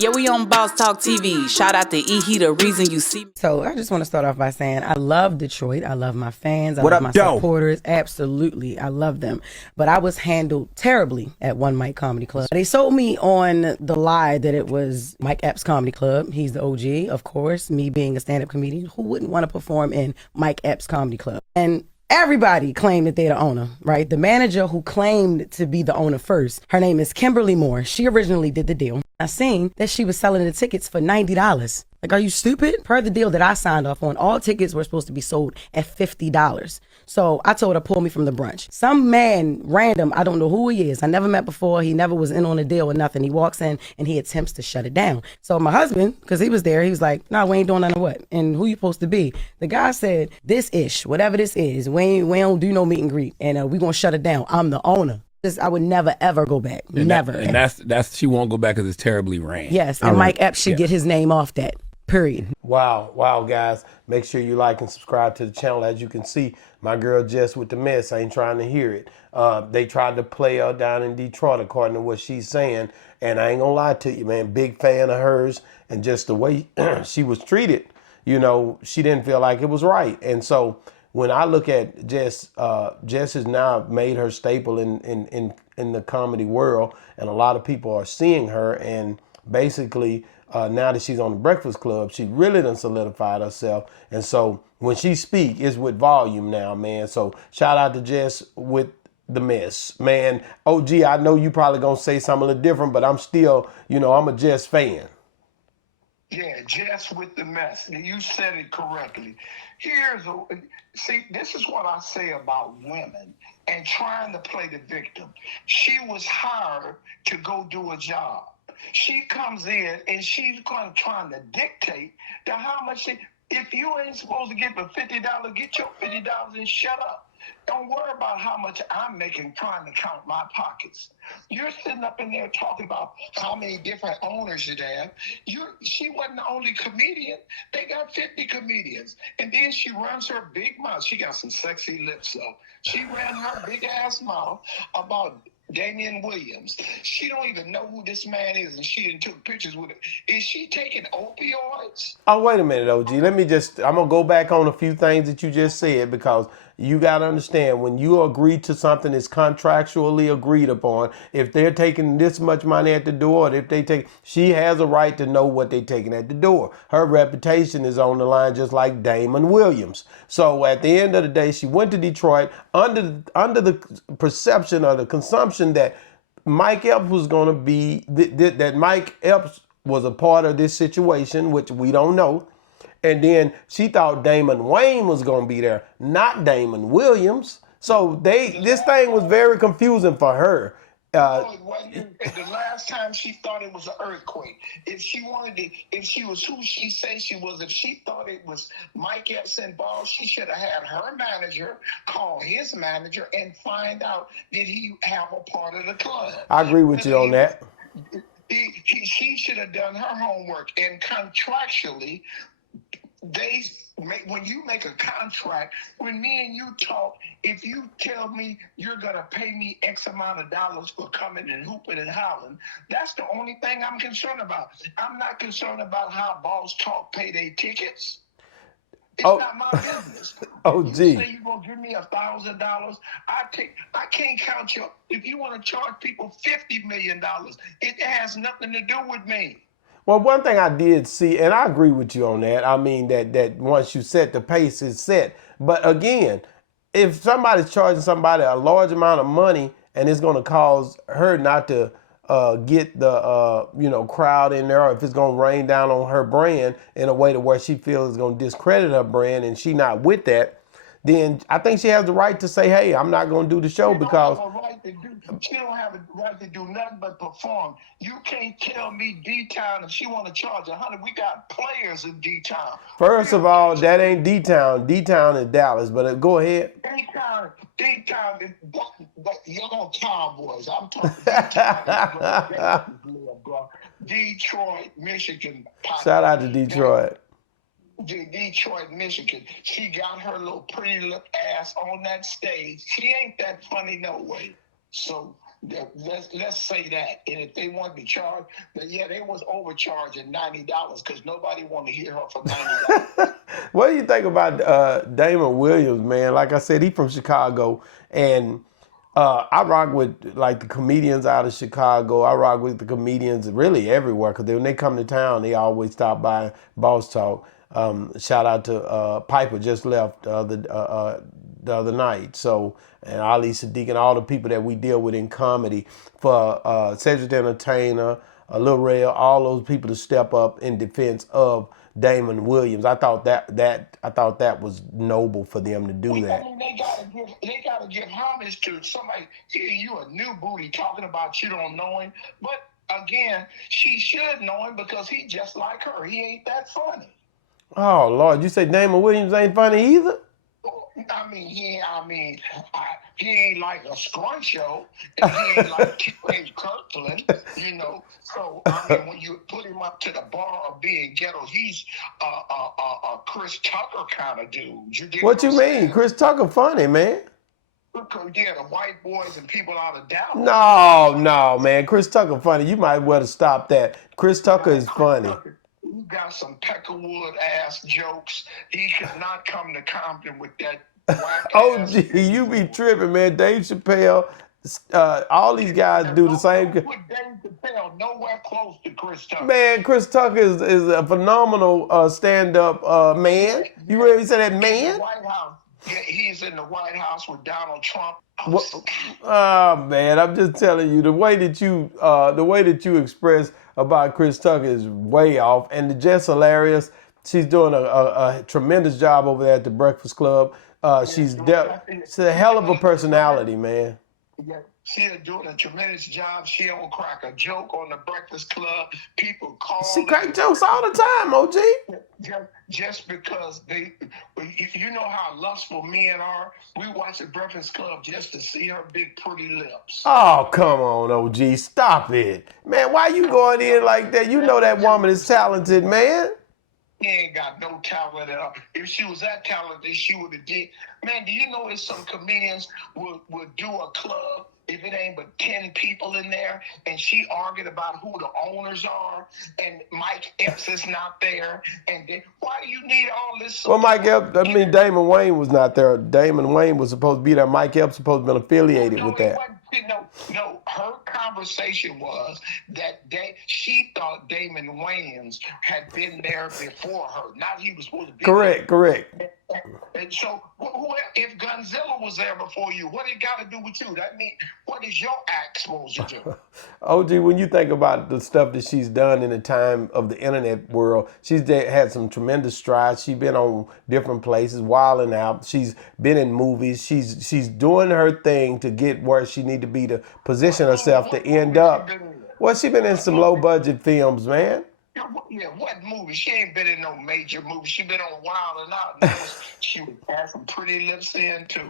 Yeah, we on Boss Talk TV. Shout out to E. He the reason you see me. So I just want to start off by saying I love Detroit. I love my fans. I What love up, my though? supporters. Absolutely. I love them. But I was handled terribly at One Mic Comedy Club. They sold me on the lie that it was Mike Epps Comedy Club. He's the OG, of course. Me being a stand-up comedian, who wouldn't want to perform in Mike Epps Comedy Club? And everybody claimed that they're the owner, right? The manager who claimed to be the owner first, her name is Kimberly Moore. She originally did the deal. I seen that she was selling the tickets for $90. Like, are you stupid? Per the deal that I signed off on, all tickets were supposed to be sold at $50. So I told her, pull me from the brunch. Some man, random, I don't know who he is. I never met before. He never was in on a deal or nothing. He walks in and he attempts to shut it down. So my husband, because he was there, he was like, nah, we ain't doing nothing what? And who you supposed to be? The guy said, this ish, whatever this is, we don't do no meet and greet. And we gonna shut it down. I'm the owner. I would never, ever go back. And never. That's she won't go back because it's terribly ran. Yes, and Mike Epps should get his name off that. Period. Wow, guys. Make sure you like and subscribe to the channel. As you can see, my girl Jess with the mess. I ain't trying to hear it. They tried to play her down in Detroit, according to what she's saying. And I ain't gonna lie to you, man. Big fan of hers. And just the way she was treated, you know, she didn't feel like it was right. And so when I look at Jess, Jess has now made her staple in the comedy world. And a lot of people are seeing her. And basically, now that she's on the Breakfast Club, she really done solidified herself. And so when she speak, it's with volume now, man. So shout out to Jess with the mess, man. OG, I know you probably gonna say something a little different, but I'm still, you know, I'm a Jess fan. Yeah, Jess with the mess. You said it correctly. See, this is what I say about women and trying to play the victim. She was hired to go do a job. She comes in and she's trying to dictate to how much if you ain't supposed to get the $50, get your $50 and shut up. Don't worry about how much I'm making trying to count my pockets. You're sitting up in there talking about how many different owners you have. She wasn't the only comedian. They got 50 comedians. And then she runs her big mouth. She got some sexy lips, though. She ran her big ass mouth about Damian Williams. She don't even know who this man is, and she didn't took pictures with it. Is she taking opioids? Oh, wait a minute, OG. I'm going to go back on a few things that you just said, because you got to understand, when you agree to something that's contractually agreed upon, if they're taking this much money at the door, or if they take, she has a right to know what they're taking at the door. Her reputation is on the line, just like Damon Williams. So at the end of the day, she went to Detroit under the perception or the consumption that Mike Epps was going to be, that Mike Epps was a part of this situation, which we don't know. And then she thought Damon Wayne was going to be there, not Damon Williams. So this thing was very confusing for her. No, it wasn't. The last time she thought it was an earthquake. If she was who she said she was, if she thought it was Mike Epps involved, she should have had her manager call his manager and find out, did he have a part of the club? I agree with you on that. She should have done her homework, and contractually, when you make a contract, when me and you talk, if you tell me you're going to pay me X amount of dollars for coming and hooping and howling, that's the only thing I'm concerned about. I'm not concerned about how Boss Talk pay their tickets. It's not my business. Oh, you gee. say you're going to give me $1,000, I can't count you. If you want to charge people $50 million, it has nothing to do with me. Well, one thing I did see, and I agree with you on that, I mean that once you set the pace, it's set. But again, if somebody's charging somebody a large amount of money and it's going to cause her not to get the crowd in there, or if it's going to rain down on her brand in a way to where she feels it's going to discredit her brand and she not with that, then I think she has the right to say, hey, I'm not going to do the show because... She don't have a right to do nothing but perform. You can't tell me D-Town if she want to charge 100. We got players in D-Town. First of all, that ain't D-Town. D-Town is Dallas, but go ahead. D-Town is young Cowboys. I'm talking D-Town. Detroit, Michigan. Shout out to Detroit. Detroit, Michigan. She got her little pretty little ass on that stage. She ain't that funny no way. So Let's say that. And if they wanted to charge, then yeah, they was overcharging $90 because nobody wanted to hear her for $90. What do you think about Damon Williams, man? Like I said, he from Chicago, and I rock with like the comedians out of Chicago. I rock with the comedians really everywhere because when they come to town, they always stop by Boss Talk. Shout out to Piper, just left the other night. So, and Ali Sadiq and all the people that we deal with in comedy for Cedric the Entertainer, Lil Rel, all those people to step up in defense of Damon Williams. I thought that was noble for them to do that. I mean, they gotta give homage to somebody. Here, you a new booty talking about you don't know him, but again, she should know him because he just like her. He ain't that funny. Oh Lord, you say Damon Williams ain't funny either? I mean, he ain't like a Scruncho, and he ain't like T.A. Kirkland, you know. So I mean, when you put him up to the bar of being ghetto, he's a Chris Tucker kind of dude. What you mean? Chris Tucker funny, man. Yeah, the white boys and people out of Dallas. No, man. Chris Tucker funny. You might well have stopped that. Chris Tucker is funny. He got some Peckerwood ass jokes. He could not come to Compton with that whack Oh, gee, you be tripping, man. Dave Chappelle, all these guys do the same. Put Dave Chappelle nowhere close to Chris Tucker. Man, Chris Tucker is a phenomenal stand-up man. You really say that man? In the White House. Yeah, he's in the White House with Donald Trump. Oh man, I'm just telling you the way that you express about Chris Tucker is way off, and the Jess hilarious. She's doing a tremendous job over there at the Breakfast Club. She's a hell of a personality, man. Yeah, she's doing a tremendous job. She don't crack a joke on the Breakfast Club. People call. She crack jokes all the time, OG. Just because you know how lustful men are. We watch the Breakfast Club just to see her big pretty lips. Oh, come on, OG. Stop it. Man, why you going in like that? You know that woman is talented, man. She ain't got no talent at all. If she was that talented, she would have did. Man, do you know if some comedians would do a club if it ain't but 10 people in there, and she argued about who the owners are, and Mike Epps is not there, and then, why do you need all this support? Well, Damon Wayne was not there. Damon Wayne was supposed to be there. Mike Epps supposed to be affiliated with that. No, her conversation was that she thought Damon Wayans had been there before her. Not he was supposed to be Correct. And so, if Gonzilla was there before you, what it got to do with you? That means, what is your act supposed to do? OG, when you think about the stuff that she's done in the time of the internet world, she's had some tremendous strides. She's been on different places, wilding out. She's been in movies. She's doing her thing to get where she need to be to position herself to end up. Well, she's been in some low budget films, man. Yeah, what movie? She ain't been in no major movie. She been on Wild and Out. She was had some pretty lips in too.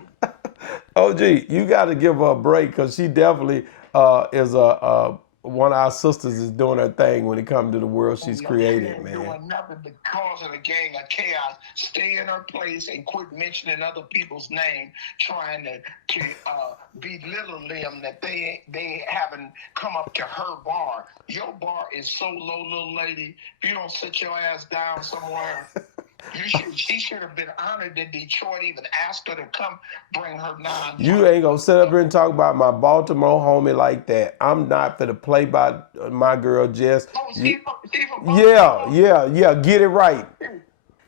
OG, you got to give her a break because she definitely is one of our sisters is doing her thing when it comes to the world she's created, man. Doing nothing but causing a gang of chaos. Stay in her place and quit mentioning other people's name, trying to belittle them that they haven't come up to her bar. Your bar is so low, little lady. If you don't sit your ass down somewhere. She should have been honored that Detroit even asked her to come bring her nine. You ain't gonna sit up here and talk about my Baltimore homie like that. I'm not for to play by my girl Jess. Oh, Yeah. Get it right.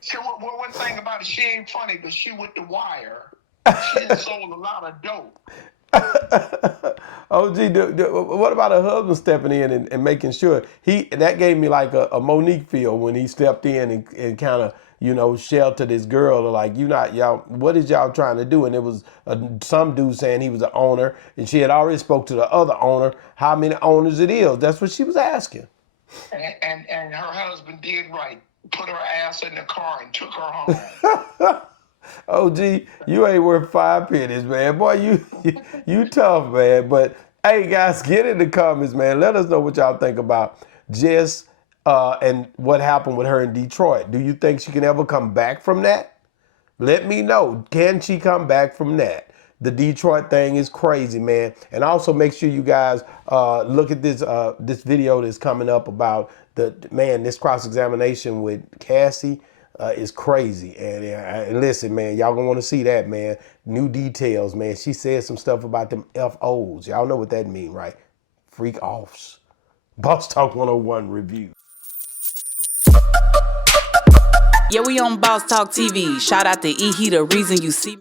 So one thing about it, she ain't funny, but she with the wire. She done sold a lot of dope. OG, what about her husband stepping in and making sure that gave me like a Monique feel when he stepped in and kind of sheltered this girl, like, what is y'all trying to do? And it was some dude saying he was the owner, and she had already spoke to the other owner, how many owners it is. That's what she was asking. And her husband did right, put her ass in the car and took her home. OG, you ain't worth 5 pennies, man. Boy, you tough, man. But hey, guys, get in the comments, man. Let us know what y'all think about Jess and what happened with her in Detroit. Do you think she can ever come back from that? Let me know. Can she come back from that? The Detroit thing is crazy, man. And also make sure you guys look at this video that's coming up about this cross-examination with Cassie is crazy. And listen, man, y'all gonna want to see that, man. New details, man. She said some stuff about them FOs. Y'all know what that mean, right? Freak offs. Boss Talk 101 review. Yeah, we on Boss Talk TV. Shout out to E. He the reason you see